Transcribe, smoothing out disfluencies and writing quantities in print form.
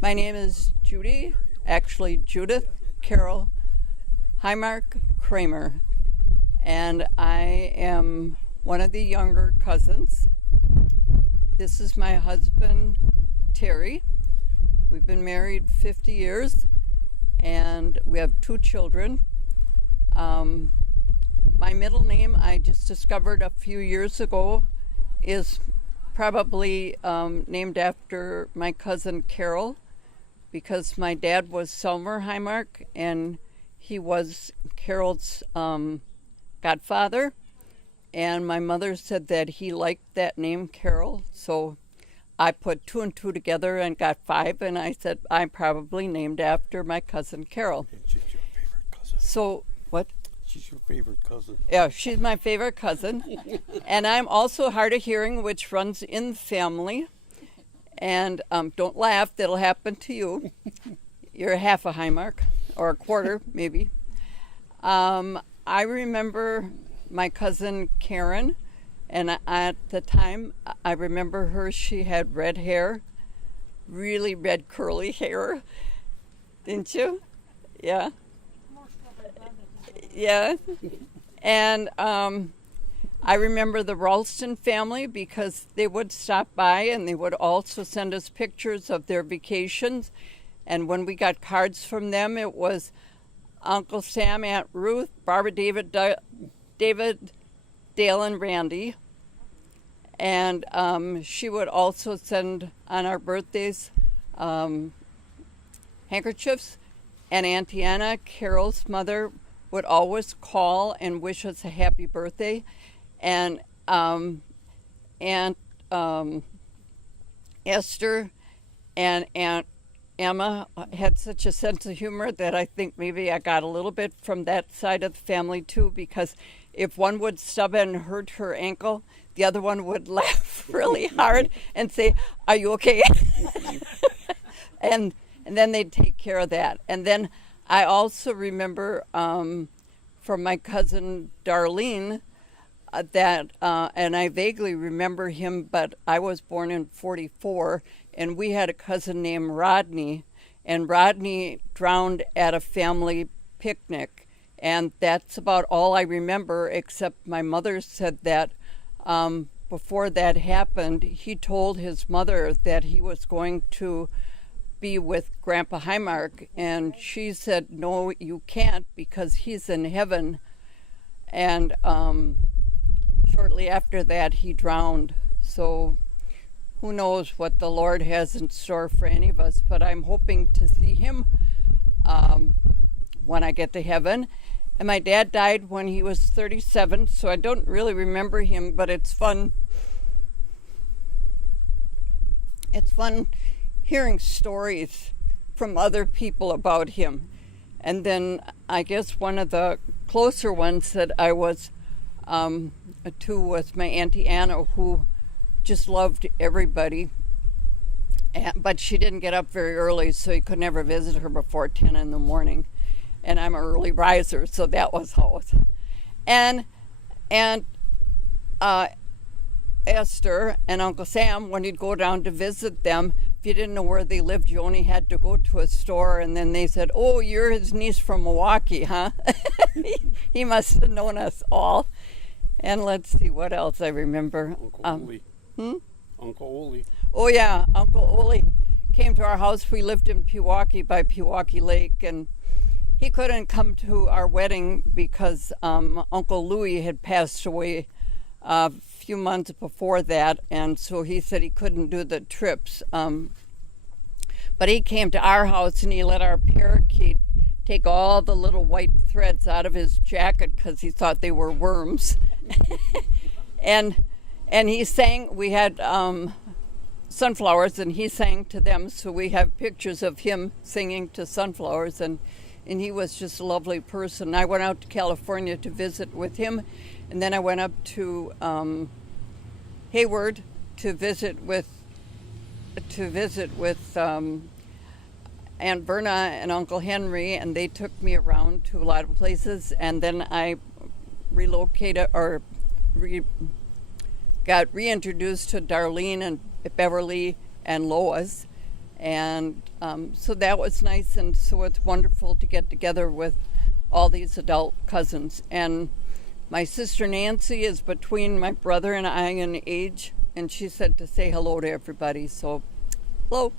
My name is Judy, actually Judith Carol Heimark Kramer, and I am one of the younger cousins. This is my husband, Terry. We've been married 50 years, and we have 2 children. My middle name, I just discovered a few years ago, is probably named after my cousin Carol, because my dad was Selmer Heimark, and he was Carol's godfather. And my mother said that he liked that name, Carol, so I put 2 and 2 together and got 5, and I said I'm probably named after my cousin Carol. And she's your favorite cousin. So, what? She's your favorite cousin. Yeah, she's my favorite cousin. And I'm also hard of hearing, which runs in the family. And don't laugh, that'll happen to you. You're half a Heimark, or a quarter, maybe. I remember my cousin Karen, and at the time, I remember her, she had red hair, really red curly hair. Didn't you? Yeah. Yeah. And I remember the Ralston family, because they would stop by and they would also send us pictures of their vacations. And when we got cards from them, it was Uncle Sam, Aunt Ruth, Barbara, David, Dale, and Randy. And she would also send on our birthdays handkerchiefs. And Auntie Anna, Carol's mother, would always call and wish us a happy birthday. And Aunt Esther and Aunt Emma had such a sense of humor that I think maybe I got a little bit from that side of the family too, because if one would stub and hurt her ankle, the other one would laugh really hard and say, "Are you okay?" and then they'd take care of that. And then I also remember from my cousin Darlene that, and I vaguely remember him, but I was born in 44, and we had a cousin named Rodney, and Rodney drowned at a family picnic. And that's about all I remember, except my mother said that before that happened, he told his mother that he was going to be with Grandpa Heimark, and she said, "No, you can't, because he's in heaven." And shortly after that, he drowned. So who knows what the Lord has in store for any of us, but I'm hoping to see him when I get to heaven. And my dad died when he was 37, so I don't really remember him, but it's fun. It's fun hearing stories from other people about him. And then I guess one of the closer ones that I was to was my Auntie Anna, who just loved everybody. But she didn't get up very early, so you could never visit her before 10 in the morning. And I'm an early riser, so that was how it was. And Esther and Uncle Sam, when you'd go down to visit them, if you didn't know where they lived, you only had to go to a store, and then they said, "Oh, you're his niece from Milwaukee, huh?" He must have known us all. And let's see what else I remember. Uncle Ole. Uncle Ole. Oh yeah, Uncle Ole came to our house. We lived in Pewaukee by Pewaukee Lake, and he couldn't come to our wedding because Uncle Louie had passed away a few months before that, and so he said he couldn't do the trips. But he came to our house, and he let our parakeet take all the little white threads out of his jacket because he thought they were worms. and he sang. We had sunflowers, and he sang to them, so we have pictures of him singing to sunflowers, and he was just a lovely person. I went out to California to visit with him, and then I went up to Hayward to visit with Aunt Berna and Uncle Henry, and they took me around to a lot of places. And then I relocated or got reintroduced to Darlene and Beverly and Lois. And so that was nice, and so it's wonderful to get together with all these adult cousins. And my sister Nancy is between my brother and I in age, and she said to say hello to everybody. So, hello.